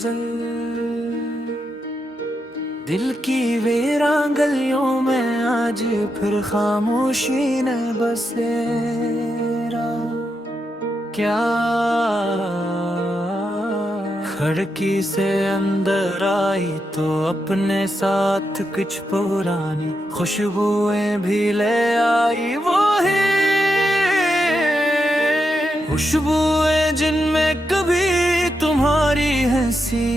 गजल। दिल की वीरान गलियों में आज फिर खामोशी ने बसेरा। क्या खिड़की से अंदर आई तो अपने साथ कुछ पुरानी खुशबुएं भी ले आई। वो है खुशबुएं जिनमें कभी तुम्हारी हंसी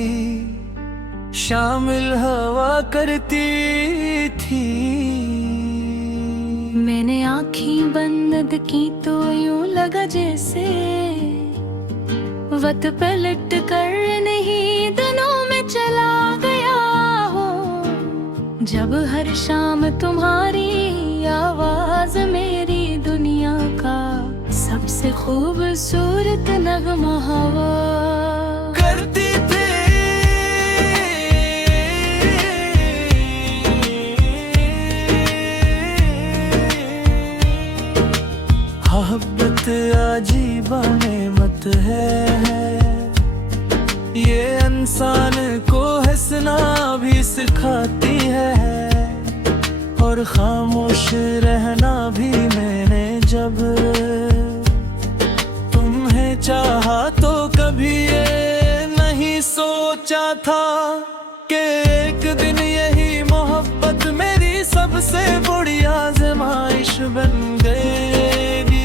शामिल हवा करती थी। मैंने आँखें बंद की तो यूं लगा जैसे वक्त पलट कर नहीं दिनों में चला गया हो। जब हर शाम तुम्हारी आवाज मेरी दुनिया का सबसे खूबसूरत नगमा हवा करती थी। मोहब्बत अजीब नेमत है, ये इंसान को हंसना भी सिखाती है और खामोश रहना भी। मैंने जब तुम्हें चाहा तो कभी ये नहीं सोचा था कि एक दिन यही मोहब्बत मेरी सबसे बड़ी आज़माइश बन गएगी।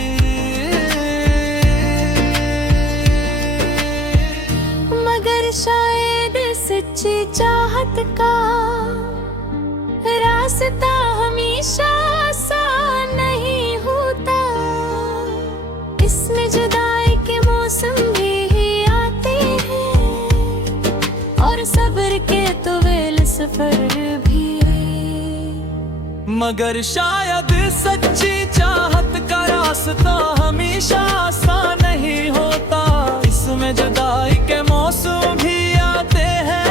मगर शायद सच्ची चाहत का रास्ता हमेशा आसान नहीं होता। इसमें जुदाई के मौसम भी आते हैं और सब्र के तवील सफर भी है। मगर शायद सच्ची चाहत का रास्ता हमेशा आसान नहीं होता। इसमें जुदाई के मौसम भी आते हैं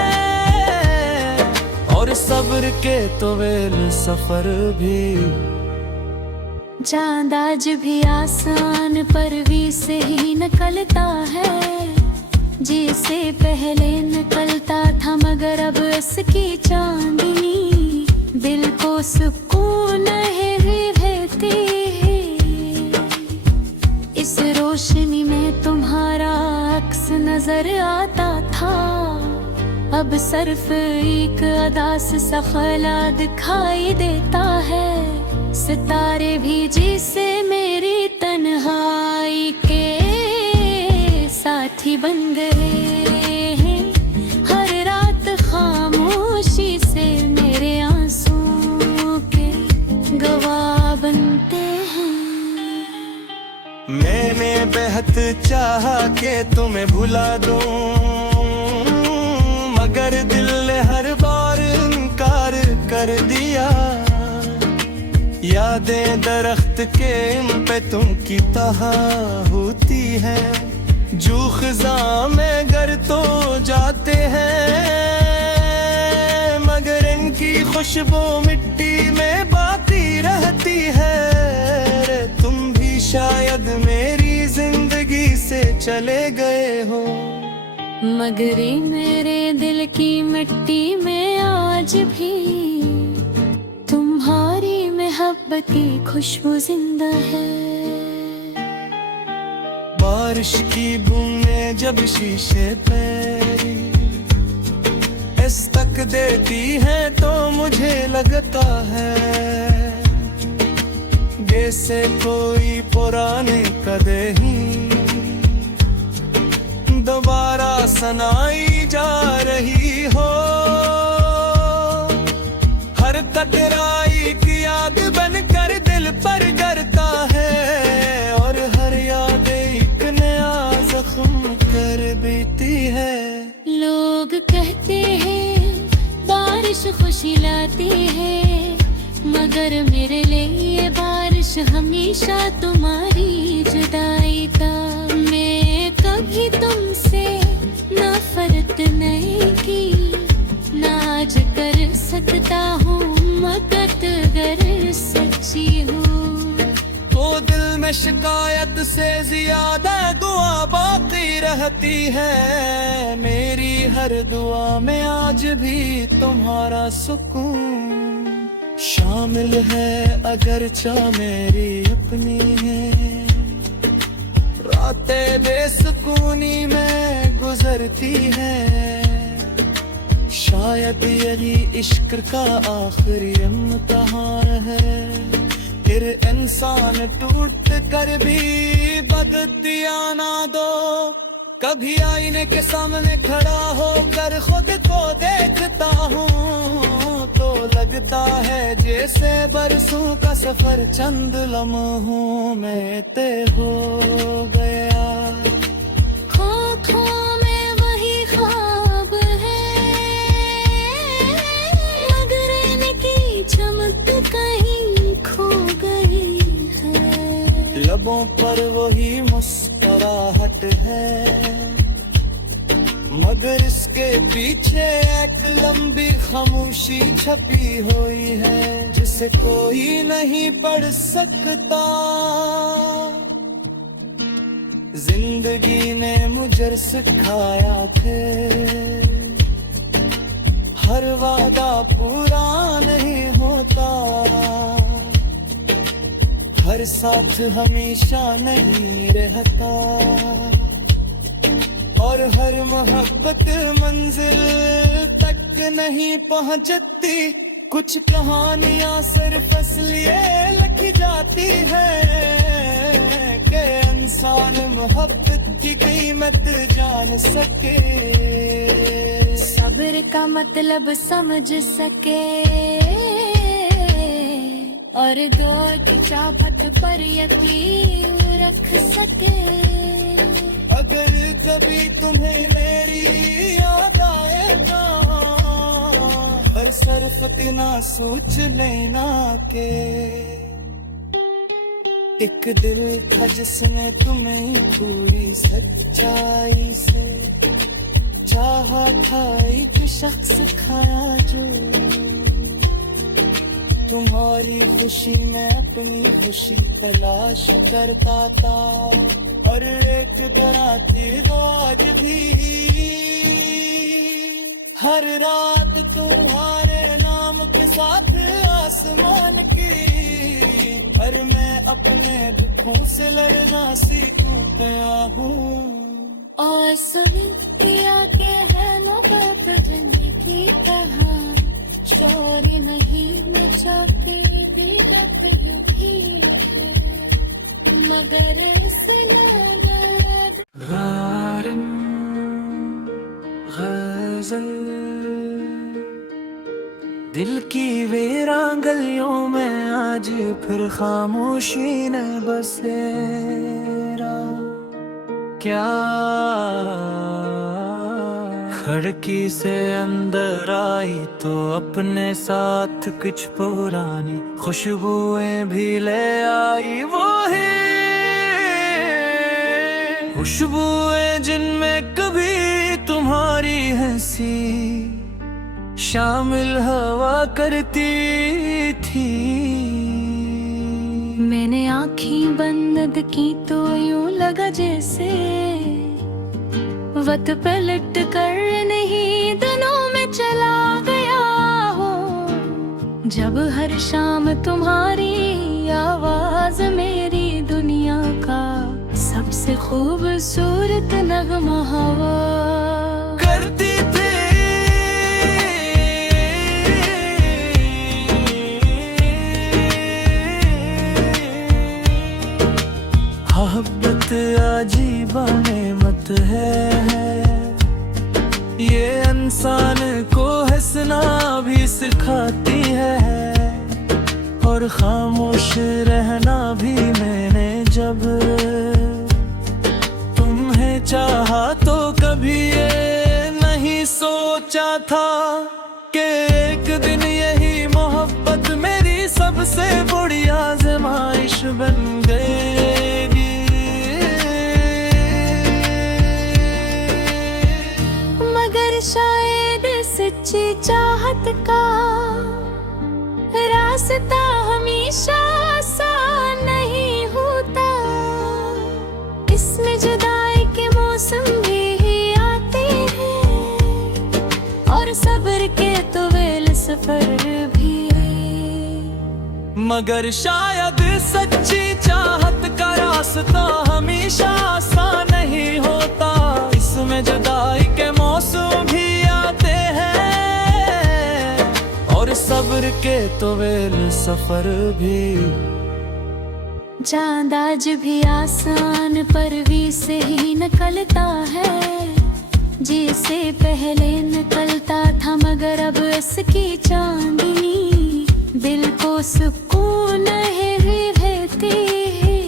और सब्र के तवील सफर भी। चांद आज भी आसान परवी से ही निकलता है, जिसे पहले निकलता था। मगर अब इसकी चांदनी दिल को सुकून है रहती है। इस रोशनी में तुम्हारा अक्स नजर आता था, अब सिर्फ एक अदा सा ख्याल दिखाई देता है। सितारे भी जिसे मेरी तन्हाई के साथी बन गए हैं। हर रात खामोशी से मेरे आंसुओं के गवाह बनते हैं। मैंने बेहद चाहा कि तुम्हें भुला दूं, मगर दिल ने हर बार इनकार कर दिया। यादें दरख्त के इन पे तुम की तहा होती है, जो खिज़ां में गर तो जाते हैं। मगर इनकी खुशबू मिट्टी में बाकी रहती है। तुम भी शायद मेरी जिंदगी से चले गए हो, मगर ये मेरे दिल की मिट्टी में आज भी तुम्हारी मोहब्बत की खुशबू जिंदा है। बारिश की बूंदें जब शीशे पे इस तक देती हैं तो मुझे लगता है जैसे कोई पुराने कदे ही दोबारा सुनाई जा रही हो। हर कतराई की याद बनकर दिल पर गिरता है और हर याद एक नया जख्म कर बीती है। लोग कहते हैं बारिश खुशी लाती है, मगर मेरे लिए बारिश हमेशा तुम्हारी जुदाई का। मैं कभी तुमसे नफरत नहीं की, नाज कर सकता हूँ मगर अगर सच्ची हूँ। तो दिल में शिकायत से ज्यादा दुआ बाकी रह रहती है मेरी हर दुआ में आज भी तुम्हारा सुकून शामिल है, अगरचा मेरी अपनी है। रातें बेसुकूनी में गुजरती है, शायद यही इश्क का आखिरी इम्तिहान है। फिर इंसान टूट कर भी बददिया ना दो, कभी आईने के सामने खड़ा होकर खुद को देखता हूँ तो लगता है जैसे बरसों का सफर चंद लम्हों में तय हो गया। आँखों में वही ख्वाब है, मगर इनकी चमक कहीं खो गई है। लबों पर वही मुस्कुराहट है, मगर इसके पीछे एक लंबी खामोशी छपी हुई है जिसे कोई नहीं पढ़ सकता। जिंदगी ने मुझे सिखाया थे हर वादा पूरा नहीं होता, हर साथ हमेशा नहीं रहता, और हर मोहब्बत मंजिल तक नहीं पहुंचती। कुछ कहानियां सिर्फ इसलिए लिखी जाती है कि इंसान मोहब्बत की कीमत जान सके, सब्र का मतलब समझ सके, और गौर की चाहत पर यकीन रख सके। अगर कभी तुम्हें मेरी याद आए ना, हर सरफत ना सोच लेना के एक दिल था जिसने तुम्हें पूरी सच्चाई से चाहा था, एक शख्स खाया जो तुम्हारी खुशी में अपनी खुशी तलाश करता था, और एक तरह थी वो आज भी। हर रात तुम्हारे नाम के साथ आसमान की, और मैं अपने दुखों से लड़ना सीखूं गया हूँ। और सुनी पिया के है नौबत रंग की तरह, चोरी नहीं मचाती भी रब यही है, मगर गज़ल दिल की वीरान गलियों में आज फिर खामोशी ने बसेरा, क्या खिड़की से अंदर आई तो अपने साथ कुछ पुरानी खुशबुएं भी ले आई। वो है खुशबुएं जिनमें कभी तुम्हारी हंसी शामिल हवा करती थी। मैंने आँखें बंद की तो यूं लगा जैसे वक्त पलट कर नहीं दिनों में चला गया हो। जब हर शाम तुम्हारी आवाज मेरी दुनिया का सबसे खूबसूरत नगमा हवा करती थी। मोहब्बत अजीब नेमत है, ये इंसान को हंसना भी सिखाती है, और खामोश रहना भी। मैंने जब तुम्हें चाहा तो कभी ये नहीं सोचा था कि एक दिन यही मोहब्बत मेरी सबसे बड़ी आज़माइश बन गएगी। मगर शायद सच्ची चाहत का रास्ता हमेशा आसान नहीं होता। इसमें जुदाई के मौसम भी मगर शायद सच्ची चाहत का रास्ता हमेशा आसान नहीं होता। इसमें जुदाई के मौसम भी आते हैं और सब्र के तवील सफर भी। चांद आज भी आसान परवी से ही निकलता है, जिसे पहले निकलता था मगर अब इसकी चांदनी दिल को सुकून है रहती है।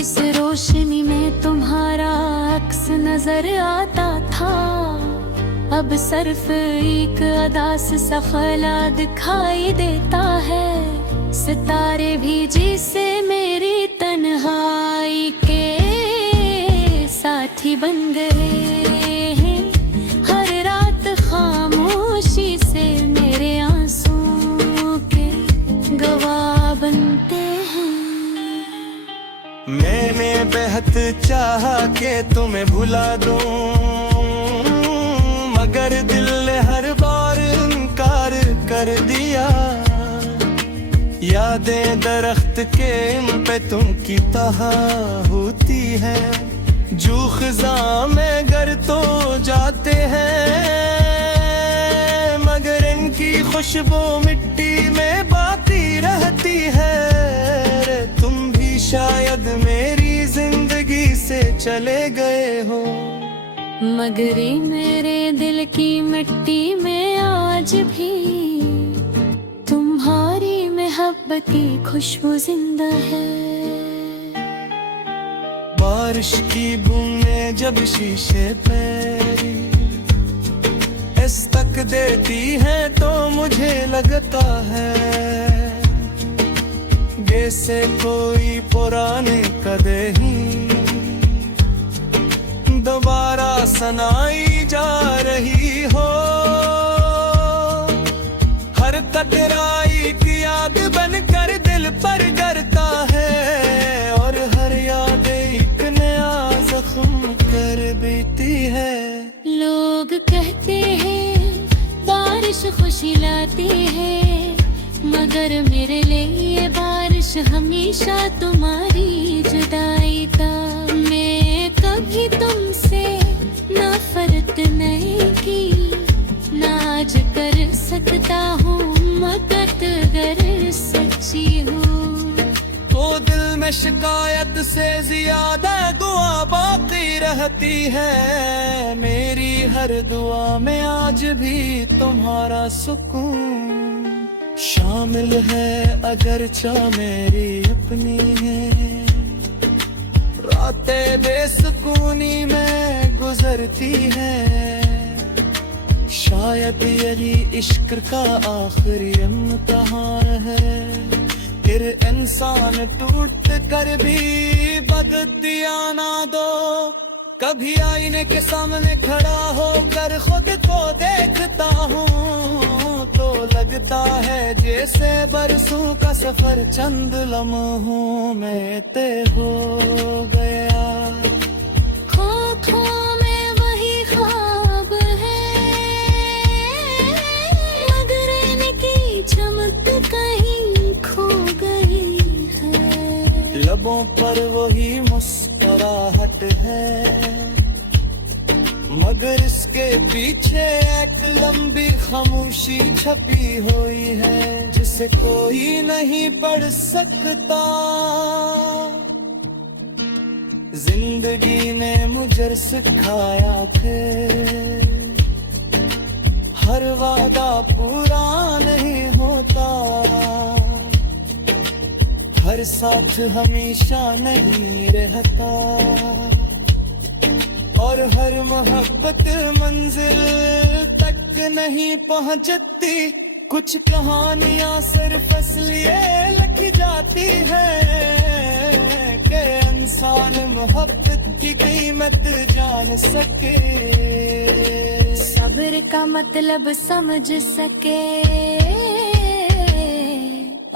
इस रोशनी में तुम्हारा अक्स नजर आता था, अब सिर्फ एक अदास सा ख्याल दिखाई देता है। सितारे भी जिसे मेरी तन्हाई के साथी बन गए हैं, हर रात खामोशी से मेरे आंसुओं के गवाह बनते हैं। मैंने बेहद चाहा कि तुम्हें भुला दूं, मगर दिल ने हर बार इनकार कर दिया। यादें दरख्त के इन पे तुम की तरह होती है, जो खिज़ां में गर तो जाते हैं मगर इनकी खुशबू मिट्टी में बाकी रहती है। तुम भी शायद मेरी जिंदगी से चले गए हो, मगर ये मेरे दिल की मिट्टी में आज भी तुम्हारी मोहब्बत की खुशबू जिंदा है। बारिश की बूंदें जब शीशे पे इस तक देती हैं तो मुझे लगता है जैसे कोई पुराने कदे ही दोबारा सुनाई जा रही हो। हर कतराई की याद बनकर दिल पर डरता है और हर याद एक नया जख्म कर बीती है। लोग कहते हैं बारिश खुशी लाती है, मगर मेरे लिए बारिश हमेशा तुम्हारी जुदाई का। मैं कभी तुमसे नफरत नहीं की, नाज कर सकता हूँ मगर अगर सच्ची हूँ तो दिल में शिकायत से ज्यादा दुआ बाकी रहती है। मेरी हर दुआ में आज भी तुम्हारा सुकून शामिल है, अगरचा मेरी अपनी है। रातें बेसुकूनी में गुजरती है, शायद यही इश्क का आखिरी इम्तिहान है। फिर इंसान टूट कर भी बददिया ना दो, कभी आईने के सामने खड़ा होकर खुद को देखता हूँ तो लगता है जैसे बरसों का सफर चंद लम्हों में तय हो गया। लबों पर वही मुस्कुराहट है, मगर इसके पीछे एक लंबी खामोशी छपी हुई है जिसे कोई नहीं पढ़ सकता। जिंदगी ने मुझे सिखाया थे हर वादा पूरा नहीं होता, हर साथ हमेशा नहीं रहता और हर मोहब्बत मंजिल तक नहीं पहुंचती। कुछ कहानियां सिर्फ इसलिए लिखी जाती है कि इंसान मोहब्बत की कीमत जान सके, सब्र का मतलब समझ सके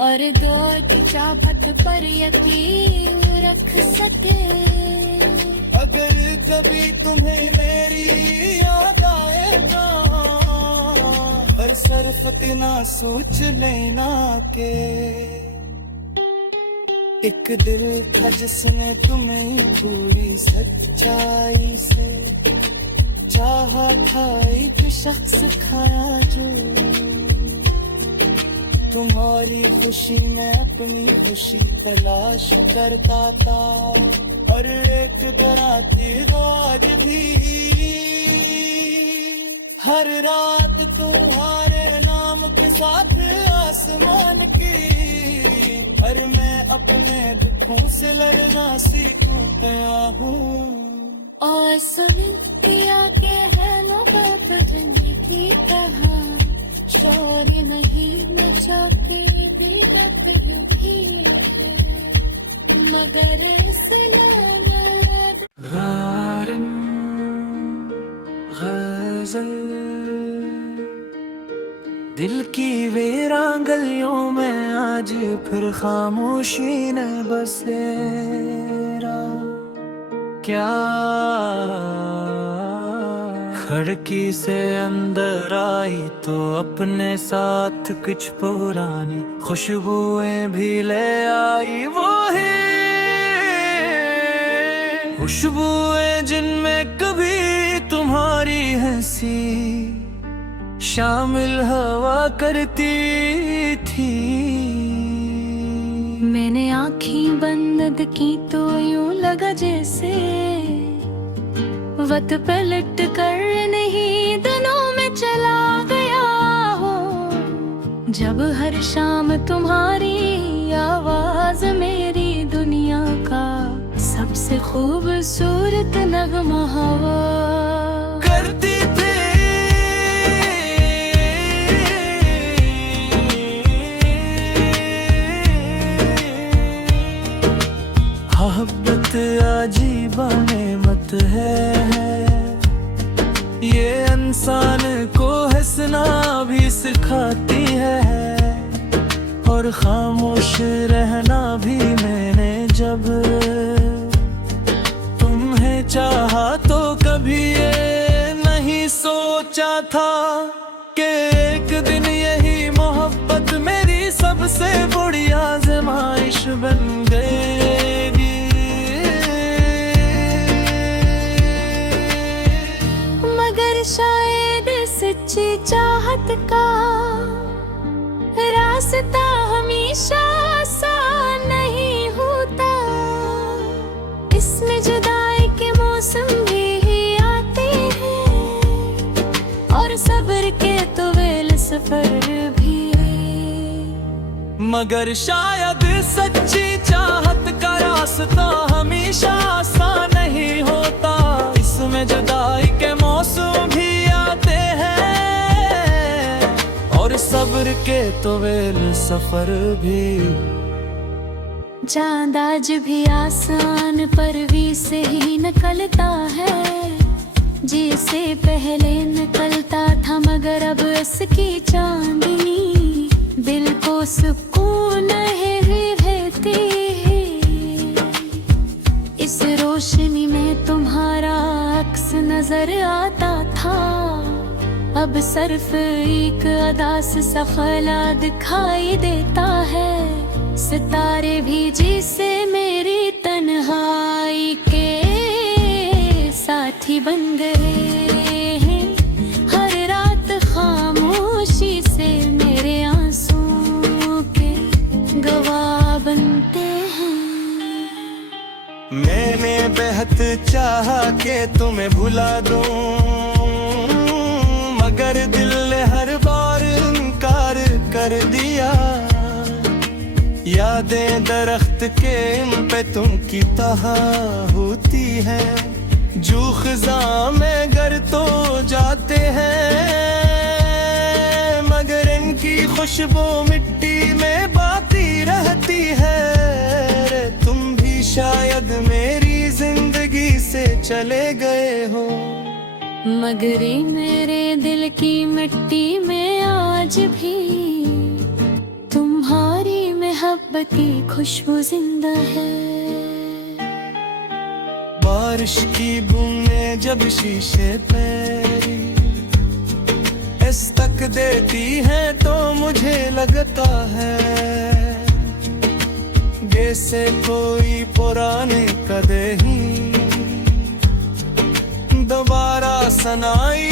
और दो की चाहत पर यकीन रख सके। अगर कभी तुम्हें मेरी याद आएगा हर तरफ ना सोच लेना के एक दिल था जिसने तुम्हें पूरी सच्चाई से चाहा था, एक शख्स खाया जो तुम्हारी खुशी में अपनी खुशी तलाश करता था। और एक डराती आज भी हर रात तुम्हारे नाम के साथ आसमान की। और मैं अपने दुखों से लड़ना सीखूं गया हूँ। और सुन पिया के है न बाप जिंदगी कहा, शौर्य नहीं मचाती भी रब युगी है, मगर इस लानत गजल दिल की वीरान गलियों में आज फिर खामोशी ने बसेरा। क्या खिड़की से अंदर आई तो अपने साथ कुछ पुरानी खुशबुएं भी ले आई। वो है खुशबुएं जिनमें कभी तुम्हारी हंसी शामिल हवा करती थी। मैंने आँखें बंद की तो यूं लगा जैसे वक्त पलट कर नहीं दिनों में चला गया हो। जब हर शाम तुम्हारी आवाज मेरी दुनिया का सबसे खूबसूरत नगमा हवा करती थी। मोहब्बत अजीबा नेमत है, ये इंसान को हंसना भी सिखाती है। और खामोश रहना भी मैंने जब तुम्हें चाहा तो कभी ये नहीं सोचा था कि एक दिन यही मोहब्बत मेरी सबसे बड़ी आजमाइश बन गएगी। मगर शायद सच्ची चाहत का रास्ता हमेशा आसान नहीं होता। इसमें जुदाई के मौसम भी आते हैं और सब्र के तवील सफर भी है। मगर शायद सच्ची चाहत का रास्ता हमेशा आसान नहीं होता। इसमें जुदाई के मौसम भी आते हैं और सब्र के तवील सफर भी। चांद आज भी आसान परवी से ही निकलता है, जिसे पहले निकलता था मगर अब इसकी चांदनी दिल को सुकून है रहती है। इस रोशनी में तुम्हारा अक्स नजर आता था, अब सिर्फ एक अदास सा ख्याल दिखाई देता है। सितारे भी जिसे मेरी तन्हाई के साथी बन गए हैं, हर रात खामोशी से मेरे आंसुओं के गवाह बनते हैं। मैंने बेहद चाहा कि तुम्हें भुला दूं, मगर दिल ने हर बार इनकार कर दिया। यादें दरख्त के इन पे तुम की तरह होती है, जो खिज़ां में गर तो जाते हैं मगर इनकी खुशबू मिट्टी में बाकी रहती है। तुम भी शायद मेरी जिंदगी से चले गए हो, मगर ये मेरे दिल की मिट्टी में आज भी तुम्हारी मोहब्बत की खुशबू जिंदा है। बारिश की बूंदें जब शीशे पे दस्तक देती हैं तो मुझे लगता है जैसे कोई पुराने कदे ही दोबारा सनाई